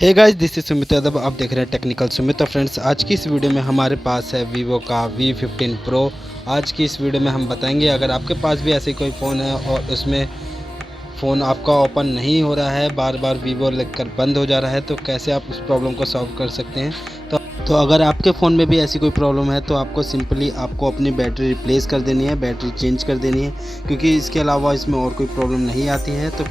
Hey guys, this is Sumit Yadav. आप देख रहे हैं टेक्निकल सुमित। तो फ्रेंड्स, आज की इस वीडियो में हमारे पास है वीवो का V15 प्रो। आज की इस वीडियो में हम बताएंगे, अगर आपके पास भी ऐसे कोई फ़ोन है और उसमें फ़ोन आपका ओपन नहीं हो रहा है, बार बार वीवो लगकर बंद हो जा रहा है, तो कैसे आप उस प्रॉब्लम को सॉल्व कर सकते हैं। तो अगर आपके फ़ोन में भी ऐसी कोई प्रॉब्लम है तो आपको सिंपली अपनी बैटरी रिप्लेस कर देनी है, बैटरी चेंज कर देनी है, क्योंकि इसके अलावा इसमें और कोई प्रॉब्लम नहीं आती है। तो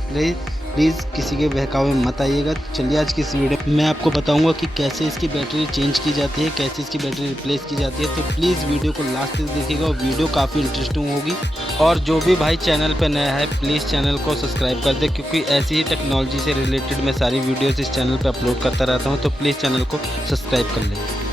प्लीज़ किसी के बहकावे में मत आइएगा। चलिए आज की इस वीडियो में आपको बताऊंगा कि कैसे इसकी बैटरी चेंज की जाती है, कैसे इसकी बैटरी रिप्लेस की जाती है। तो प्लीज़ वीडियो को लास्ट तक देखिएगा और वीडियो काफ़ी इंटरेस्टिंग होगी। और जो भी भाई चैनल पर नया है, प्लीज़ चैनल को सब्सक्राइब कर दे, क्योंकि ऐसी ही टेक्नोलॉजी से रिलेटेड मैं सारी वीडियोज़ इस चैनल पर अपलोड करता रहता हूँ। तो प्लीज़ चैनल को सब्सक्राइब कर लें।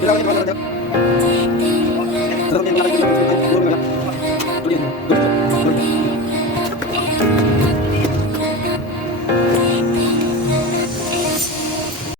Thank you.